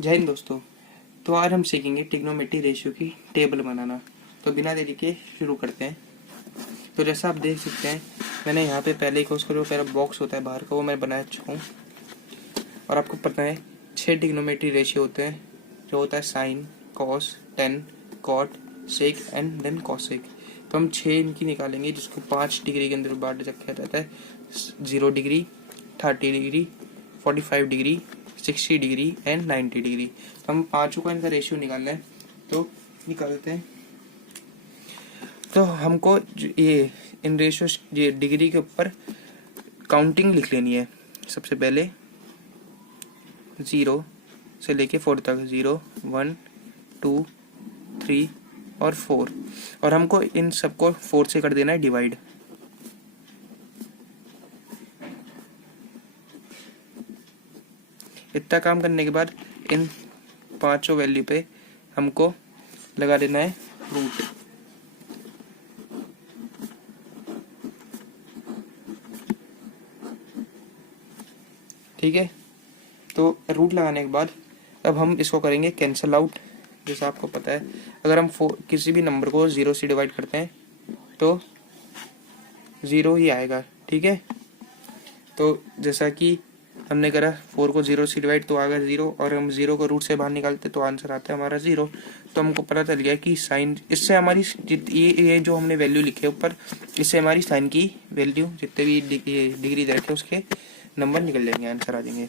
जय हिंद दोस्तों। तो आज हम सीखेंगे ट्रिग्नोमेट्री रेशियो की टेबल बनाना। तो बिना देरी के शुरू करते हैं। तो जैसा आप देख सकते हैं, मैंने यहाँ पे पहले का उसका जो मेरा बॉक्स होता है बाहर का वो मैं बना चुका हूँ। और आपको पता है 6 ट्रिग्नोमेट्री रेशियो होते हैं, जो होता है sine, cos, tan, cot, sec and then cosec. तो हम 6 इनकी निकालेंगे, जिसको 5 डिग्री के अंदर बांट रखा रहता है। 0 degree, 30 degree, 45 degree, 60 degree and 90 degree. तो हम पांचों का इनका रेशियो निकालना है, तो निकालते हैं। तो हमको ये इन रेशियो ये डिग्री के ऊपर काउंटिंग लिख लेनी है। सबसे पहले 0 से लेके 4 तक, 0, 1, 2, 3 और 4। और हमको इन सबको 4 से कर देना है डिवाइड। इतना काम करने के बाद इन पांचों वैल्यू पे हमको लगा देना है रूट। ठीक है, तो रूट लगाने के बाद अब हम इसको करेंगे कैंसल आउट। जैसा आपको पता है, अगर हम किसी भी नंबर को 0 से डिवाइड करते हैं तो 0 ही आएगा। ठीक है, तो जैसा कि हमने करा 4 को 0 से डिवाइड तो आ गया 0, और हम 0 को रूट से बाहर निकालते तो आंसर आता है हमारा 0। तो हमको पता चल गया कि साइन, इससे हमारी ये जो हमने वैल्यू लिखे ऊपर, इससे हमारी साइन की वैल्यू जितने भी डिग्री दे रखे उसके नंबर निकल जाएंगे, आंसर आ जाएंगे।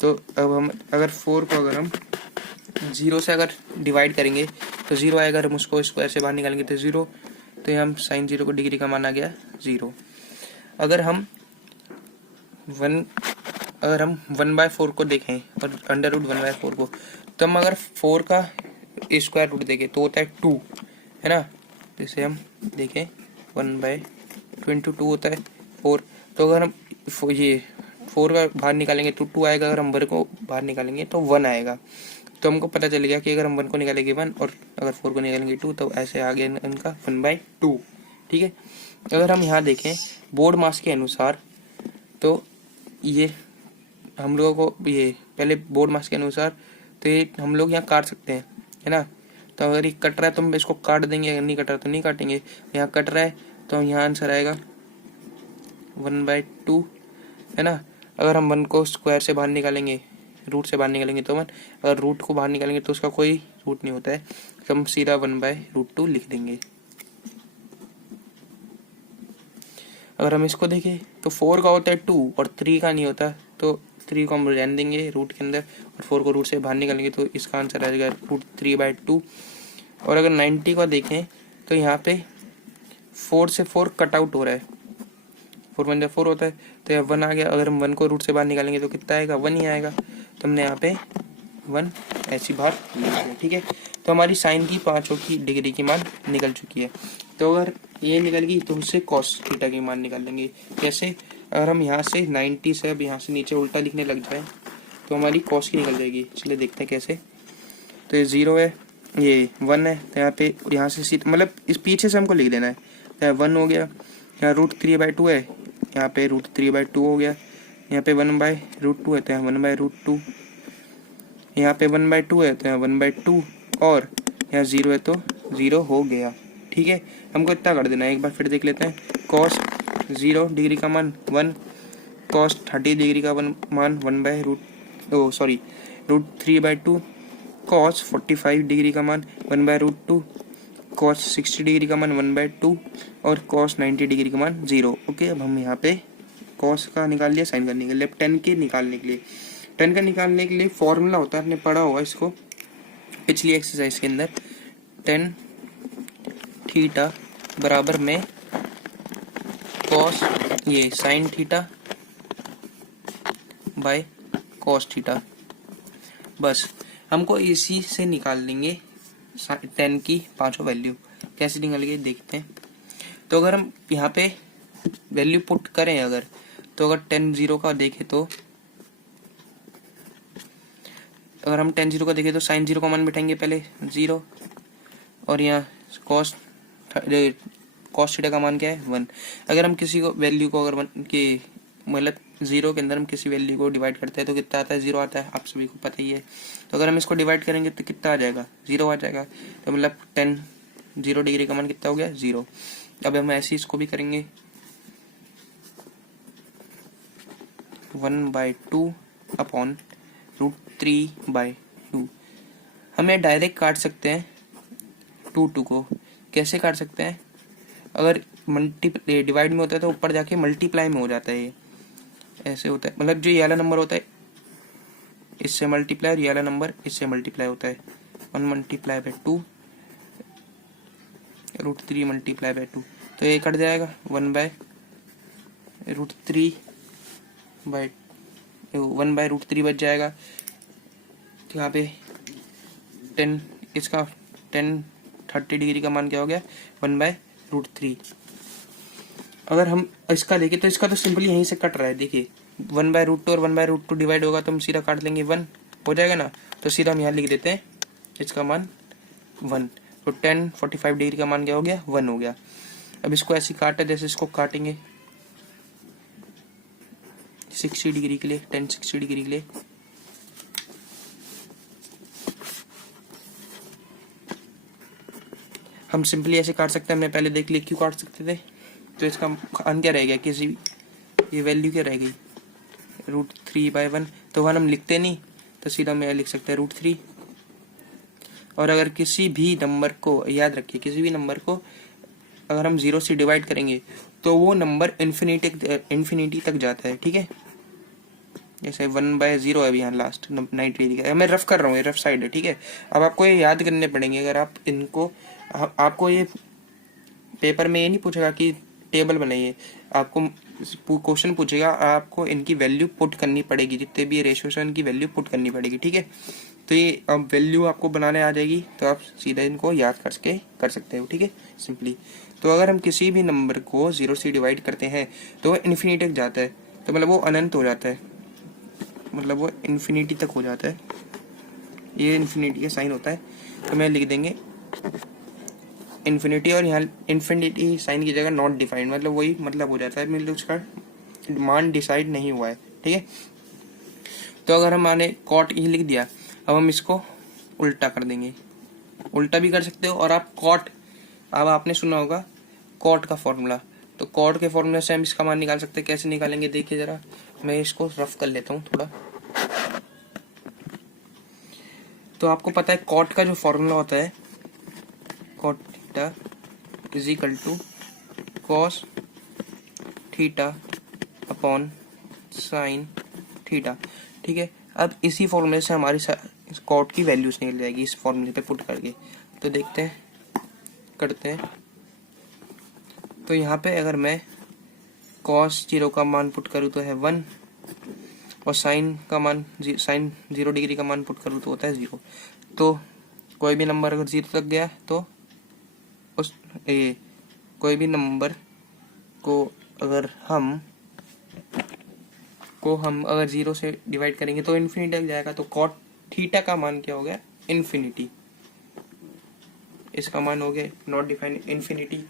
तो अब हम अगर 4 को अगर हम 0 से अगर डिवाइड करेंगे तो 0 आएगा, अगर हम उसको स्क्वायर से बाहर निकालेंगे तो 0। तो हम साइन 0 को डिग्री का मान आ गया 0। अगर हम 1/4 को देखें और अंडर रूट 1/4 को, तो हम अगर 4 का स्क्वायर रूट देखें तो होता है 2, है ना। जैसे हम देखें 1/22 होता है 4। तो अगर हम ये 4 का बाहर निकालेंगे तो 2 आएगा, अगर हम 1 को बाहर निकालेंगे तो 1 आएगा। तो हमको पता चल गया कि अगर हम 1 को निकालेंगे 1 और अगर 4 को निकालेंगे 2, तो ऐसे आ गया इनका 1/2। ठीक है, अगर हम यहाँ देखें बोर्ड मास के अनुसार, तो ये हम लोगों को ये पहले बोर्ड मास के अनुसार, तो ये हम लोग यहाँ काट सकते हैं, है ना। तो अगर ये कट रहा है तो हम इसको काट देंगे, अगर नहीं कट रहा तो नहीं काटेंगे। यहाँ कट रहा है तो यहाँ आंसर आएगा 1/2, है ना। अगर हम 1 को स्क्वायर से बाहर निकालेंगे, रूट से बाहर निकालेंगे तो 1, अगर रूट को बाहर निकालेंगे तो उसका कोई रूट नहीं होता है, तो हम सीधा 1/√2 लिख देंगे। अगर हम इसको देखें तो 4 का होता है 2 और 3 का नहीं होता, तो 3 को हम रहने देंगे रूट के अंदर, और 4 को रूट से बाहर निकालेंगे तो इसका आंसर आ जाएगा √3/2। और अगर 90 का देखें तो यहाँ पे 4 से 4 कट आउट हो रहा है, 4 1 4 होता है, तो यहाँ 1 आ गया। अगर हम 1 को रूट से बाहर निकालेंगे तो कितना आएगा, 1 ही आएगा। तो हमने यहाँ पे 1 ऐसी बाहर निकाला। ठीक है, तो हमारी साइन की पांचों की डिग्री की मान निकल चुकी है। तो अगर ये निकल गई तो उससे कॉस थीटा की मान निकाल लेंगे। कैसे, अगर हम यहाँ से 90 से अब यहाँ से नीचे उल्टा लिखने लग जाए तो हमारी कॉस की निकल जाएगी। चलिए देखते हैं कैसे। तो ये 0 है, ये 1 है, तो यहाँ पे यहाँ से मतलब इस पीछे से हमको लिख देना है। तो यहाँ 1 हो गया, यहाँ √3/2 है, यहाँ पे √3/2 हो गया, यहाँ पे 1/√2 है तो यहाँ 1/√2, यहाँ पे 1/2 है तो यहाँ 1/2, और यहाँ 0 है तो 0 हो गया। ठीक है, हमको इतना कर देना है। एक बार फिर देख लेते हैं। कॉस 0 डिग्री का मान 1, कॉस 30 डिग्री का मान √3/2, कॉस 45 डिग्री का मान 1/√2, कॉस 60 डिग्री का मान 1/2, और कॉस 90 डिग्री का मान 0। ओके, अब हम यहाँ पे कॉस का निकाल लिया, साइन करने के लिए। टेन के निकालने के लिए, टेन का निकालने के लिए फॉर्मूला होता है, आपने पढ़ा होगा इसको पिछली एक्सरसाइज के अंदर। टेन थीटा बराबर में कॉस ये sine theta by cos theta. बस हमको इसी से निकाल लेंगे टेन की पांचों वैल्यू। कैसे निकाल के देखते हैं। तो अगर हम यहाँ पे वैल्यू पुट करें अगर, तो अगर 10 0 का देखें तो, अगर हम 10 0 का देखें तो साइन 0 का मान बिठाएंगे पहले 0, और यहाँ कॉस थीटा का मान क्या है 1। अगर हम किसी को वैल्यू को अगर 1 के मतलब 0 के अंदर हम किसी वैल्यू को डिवाइड करते हैं तो कितना आता है, 0 आता है, आप सभी को पता ही है। तो अगर हम इसको डिवाइड करेंगे तो कितना आ जाएगा, 0 आ जाएगा। तो मतलब 0 डिग्री का मान कितना हो गया, 0। अब हम ऐसे इसको भी करेंगे, 1/2 अपॉन √3/2। हम ये डायरेक्ट काट सकते हैं 2 को। कैसे काट सकते हैं, अगर डिवाइड में होता है तो ऊपर जाके मल्टीप्लाई में हो जाता है, ये ऐसे होता है। मतलब जो ये वाला नंबर होता है इससे मल्टीप्लाई और ये वाला नंबर इससे मल्टीप्लाई होता है। 1 × 2 √3 × 2, तो ये कट जाएगा 1/√3 बच जाएगा। तो यहाँ पे 10 इसका 30 डिग्री का मान क्या हो गया, 1/√3। अगर हम इसका देखें तो इसका तो सिंपली यहीं से कट रहा है, देखिए 1/√2 और 1/√2 डिवाइड होगा तो हम सीधा काट लेंगे, 1 हो जाएगा ना। तो सीधा हम यहाँ लिख देते हैं इसका मान 1। तो 45 डिग्री का मान क्या हो गया, 1 हो गया। अब इसको ऐसे काटा जैसे इसको काटेंगे 60 डिग्री के लिए, 60 डिग्री के लिए। हम सिंपली ऐसे काट सकते हैं, हमने पहले देख लिया क्यों काट सकते थे। तो इसका मान क्या रह गया, किसी ये वैल्यू क्या रह गई, √3/1। तो 1 हम लिखते नहीं तो सीधा हम लिख सकते हैं √3। और अगर किसी भी नंबर को, याद रखिए, किसी भी नंबर को अगर हम 0 से डिवाइड करेंगे तो वो नंबर इन्फिनिटी तक जाता है, ठीक है। जैसे 1/0 है अभी यहाँ लास्ट 90 डिग्री का, मैं रफ कर रहा हूँ, ये रफ साइड है, ठीक है। अब आपको ये याद करने पड़ेंगे। अगर आप इनको, आपको ये पेपर में ये नहीं पूछेगा कि टेबल बनाइए, आपको क्वेश्चन पूछेगा, आपको इनकी वैल्यू पुट करनी पड़ेगी, जितने भी रेशियो है इनकी वैल्यू पुट करनी पड़ेगी, ठीक है। तो ये अब वैल्यू आपको बनाने आ जाएगी तो आप सीधा इनको याद करके कर सकते हो, ठीक है, सिंपली। तो अगर हम किसी भी नंबर को 0 से डिवाइड करते हैं तो वो इन्फिनिटी तक जाता है, तो मतलब वो अनंत हो जाता है, मतलब वो इन्फिनिटी तक हो जाता है। ये इन्फिनिटी का साइन होता है, तो मैं लिख देंगे इन्फिनिटी, और यहाँ इन्फिनिटी साइन की जगह नॉट डिफाइंड, मतलब वही मतलब हो जाता है, मतलब उसका मान डिसाइड नहीं हुआ है, ठीक है। तो अगर हम माने कॉट ये लिख दिया, अब हम इसको उल्टा कर देंगे, उल्टा भी कर सकते हो। और आप कॉट, अब आपने सुना होगा कॉट का फॉर्मूला, तो कॉट के फॉर्मूला से हम इसका मान निकाल सकते हैं। कैसे निकालेंगे देखिए जरा, मैं इसको रफ कर लेता हूँ थोड़ा। तो आपको पता है कॉट का जो फॉर्मूला होता है, cot theta is equal to cos theta upon sine theta, ठीक है। अब इसी फॉर्मूले से हमारी कॉट की वैल्यूज निकल जाएगी, इस फॉर्मूले पे पुट करके। तो देखते हैं, करते हैं। तो यहाँ पे अगर मैं कॉस 0 का मान पुट करूँ तो है 1, और साइन का मान, साइन 0 डिग्री का मान पुट करूँ तो होता है 0। तो कोई भी नंबर अगर 0 तक गया तो उस कोई भी नंबर को अगर हम अगर 0 से डिवाइड करेंगे तो इन्फिनिटी तक जाएगा। तो कॉट थीटा का मान क्या हो गया, इन्फिनिटी, इसका मान हो गया नॉट डिफाइंड, इन्फिनिटी।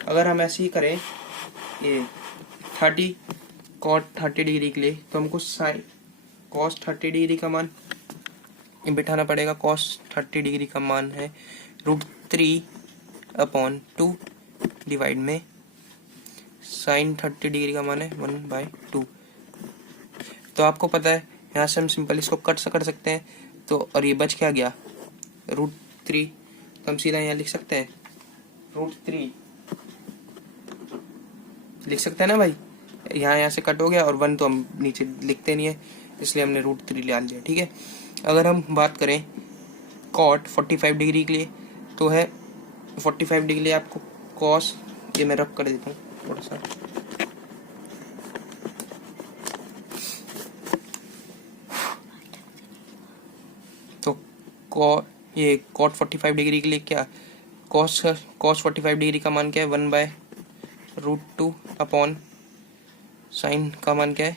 अगर हम ऐसे ही करें ये 30 कॉट 30 डिग्री के लिए, तो हमको साइन कॉस 30 डिग्री का मान बिठाना पड़ेगा। कॉस 30 डिग्री का मान है √3/2 डिवाइड में साइन 30 डिग्री का मान है 1/2। तो आपको पता है यहाँ से हम सिंपल इसको कट सकते हैं। तो और ये बच क्या गया, √3, तो हम सीधा यहाँ लिख सकते हैं √3 लिख सकते हैं ना भाई। यहाँ से कट हो गया, और 1 तो हम नीचे लिखते नहीं है, इसलिए हमने √3 डाल दिया, ठीक है। अगर हम बात करें कॉट 45 डिग्री के लिए, तो है 45 डिग्री के लिए आपको कॉस, ये मैं रब कर देता हूँ थोड़ा सा, तो ये कॉट 45 डिग्री के लिए क्या, कॉस 45 डिग्री का मान क्या है, 1/√2 अपॉन साइन का मान क्या है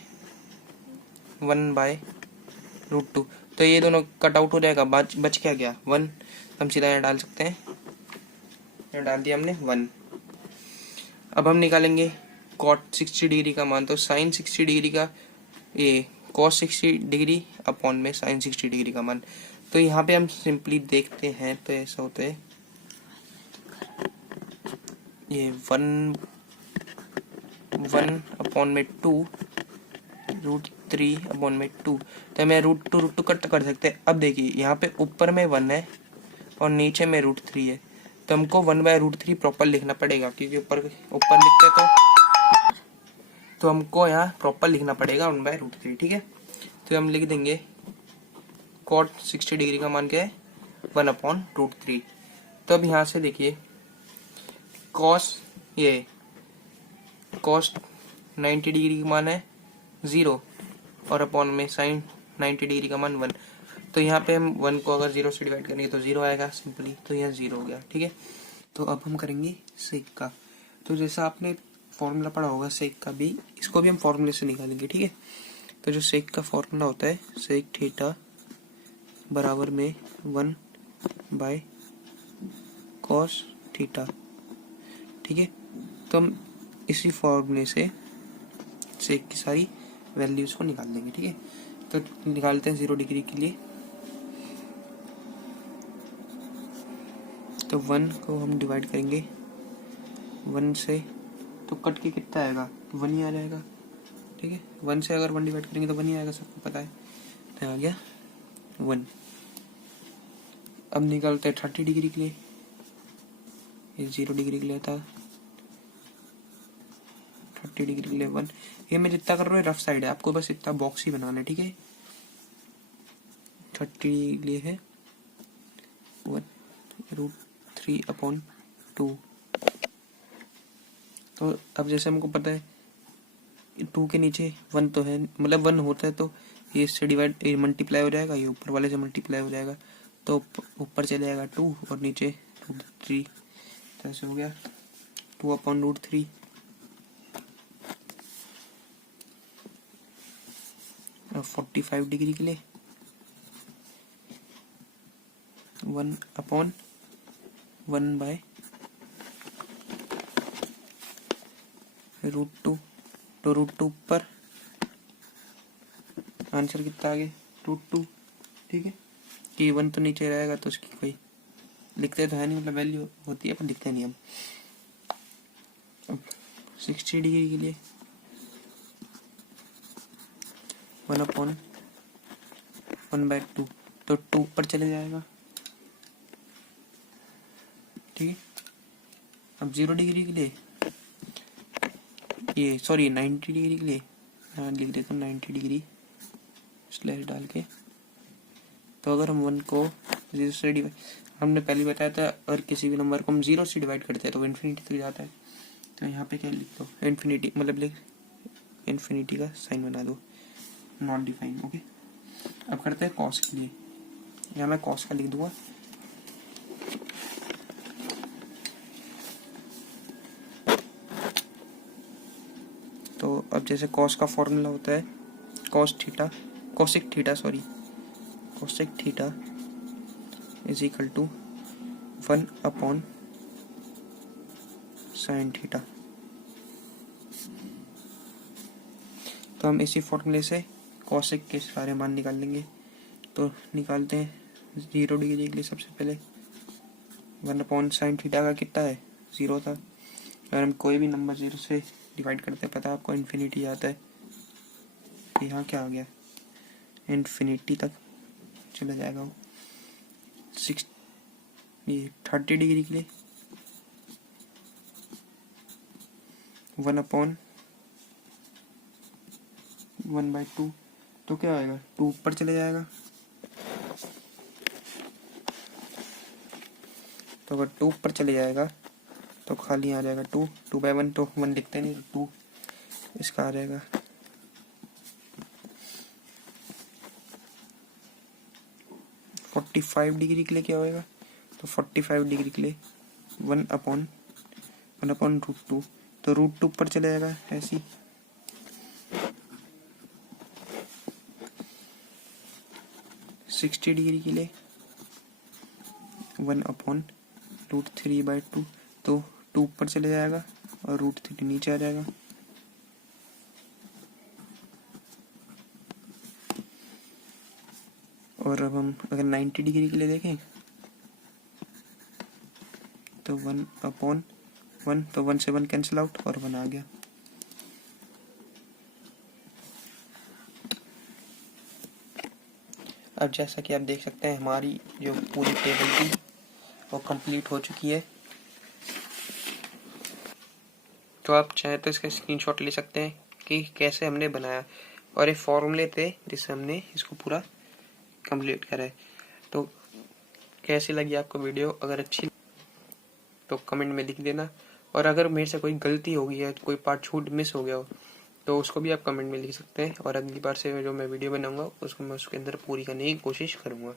1/√2। तो ये दोनों कट आउट हो जाएगा, बच क्या गया 1, हम सीधा यहाँ डाल सकते हैं, यहाँ डाल दिया हमने 1। अब हम निकालेंगे कॉट 60 डिग्री का मान, तो साइन 60 डिग्री का ये कॉस 60 डिग्री अपॉन में साइन 60 डिग्री का मान। तो यहाँ पे हम सिंपली देखते हैं तो ऐसा होता है ये 1 अपॉन में 2 √3 अपॉन में 2। तो मैं √2 कट कर सकते हैं। अब देखिए यहाँ पे ऊपर में 1 है और नीचे में √3 है, तो हमको 1/√3 प्रॉपर लिखना पड़ेगा, क्योंकि ऊपर लिखते तो हमको यहाँ प्रॉपर लिखना पड़ेगा 1/√3। ठीक है, तो हम लिख देंगे कॉट 60 डिग्री का मान क्या है 1/√3। तो अब यहाँ से देखिए कॉस 90 डिग्री का मान है 0 और अपॉन में साइन 90 डिग्री का मान 1। तो यहाँ पे हम 1 को अगर 0 से डिवाइड करेंगे तो 0 आएगा सिंपली, तो यहाँ 0 हो गया। ठीक है, तो अब हम करेंगे सेक का। तो जैसा आपने फॉर्मूला पढ़ा होगा सेक का भी, इसको भी हम फॉर्मूले से निकालेंगे। ठीक है, तो जो सेक का फॉर्मूला होता है सेक थीटा बराबर में 1/cos थीटा। ठीक है, तो हम इसी फॉर्मूले से सेक की सारी वैल्यूज को निकाल देंगे। ठीक है, तो निकालते हैं 0 डिग्री के लिए। तो 1 को हम डिवाइड करेंगे 1 से, तो कट के कितना आएगा 1 ही आ जाएगा। ठीक है, 1 से अगर 1 डिवाइड करेंगे तो 1 ही आएगा, सबको पता है। तो आ गया 1। अब निकालते हैं 30 डिग्री के लिए। ये 0 डिग्री के लिए था, 30 डिग्री के लिए 1। ये मैं जितना कर रहा हूँ रफ साइड है, आपको बस इतना बॉक्स ही बनाना है। ठीक है, 30 के लिए है 1√3/2। तो अब जैसे हमको पता है 2 के नीचे 1 तो है, मतलब 1 होता है तो ये इससे डिवाइड मल्टीप्लाई हो जाएगा, ये ऊपर वाले से मल्टीप्लाई हो जाएगा, तो ऊपर चले जाएगा 2 और नीचे √3। तो ऐसे हो गया 2/√3। और 45 डिग्री के लिए 1/1/2। तो √2 पर आंसर कितना आ गया √2। ठीक है, कि 1 तो नीचे रहेगा तो उसकी कोई लिखते तो है नहीं, मतलब वैल्यू होती है पर दिखते नहीं हम। अब 60 डिग्री के लिए 1/1/2, तो 2 पर चले जाएगा। ठीक है, अब 0 डिग्री के लिए ये 90 डिग्री के लिए लिख देता हूँ 90 डिग्री स्लैश डाल के। तो अगर हम 1 को 0 से डिवाइड, हमने पहले बताया था अगर किसी भी नंबर को हम 0 से डिवाइड करते हैं तो इन्फिनिटी तक जाता है। तो यहाँ पे क्या लिख दो इन्फिनिटी, मतलब लिख इन्फिनिटी का साइन बना दो, नॉट डिफाइन। ओके, अब करते हैं कॉस के लिए। यहाँ मैं कॉस का लिख दूंगा तो अब जैसे कॉस का फॉर्मूला होता है cosec theta is equal to 1/sin theta. तो हम इसी फॉर्मूले से कोसेक के सारे मान निकाल लेंगे। तो निकालते हैं 0 डिग्री के लिए सबसे पहले 1/sin थीटा का कितना है 0 था। अगर हम कोई भी नंबर 0 से डिवाइड करते हैं पता है आपको इन्फिनिटी आता है। यहाँ क्या आ गया इन्फिनिटी तक चला जाएगा वो। 30 डिग्री के लिए 1/1/2, तो क्या आएगा 2 ऊपर चले जाएगा। तो अगर 2 ऊपर चले जाएगा तो खाली आ जाएगा 2/1, तो 1 लिखते नहीं, 2 इसका आ जाएगा 45 डिग्री के लिए क्या होएगा, तो 45 डिग्री के लिए 1/√2, तो √2 ऊपर चले जाएगा ऐसी। सिक्सटी डिग्री के लिए 1/√3/2, तो 2 ऊपर चले जाएगा और √3 नीचे आ जाएगा। और अब हम अगर 90 डिग्री के लिए देखें तो 1/1, तो 1 से 1 कैंसिल आउट और 1 आ गया। अब जैसा कि आप देख सकते हैं हमारी जो पूरी टेबल थी वो कंप्लीट हो चुकी है। तो आप चाहें तो इसका स्क्रीनशॉट ले सकते हैं कि कैसे हमने बनाया, और ये फॉर्मूले थे जिससे हमने इसको पूरा कंप्लीट करा है। तो कैसी लगी आपको वीडियो? अगर अच्छी तो कमेंट में लिख देना, और अगर मेरे से कोई गलती हो गई है, कोई पार्ट छूट मिस हो गया हो, तो उसको भी आप कमेंट में लिख सकते हैं, और अगली बार से जो मैं वीडियो बनाऊंगा उसको मैं उसके अंदर पूरी करने की कोशिश करूंगा।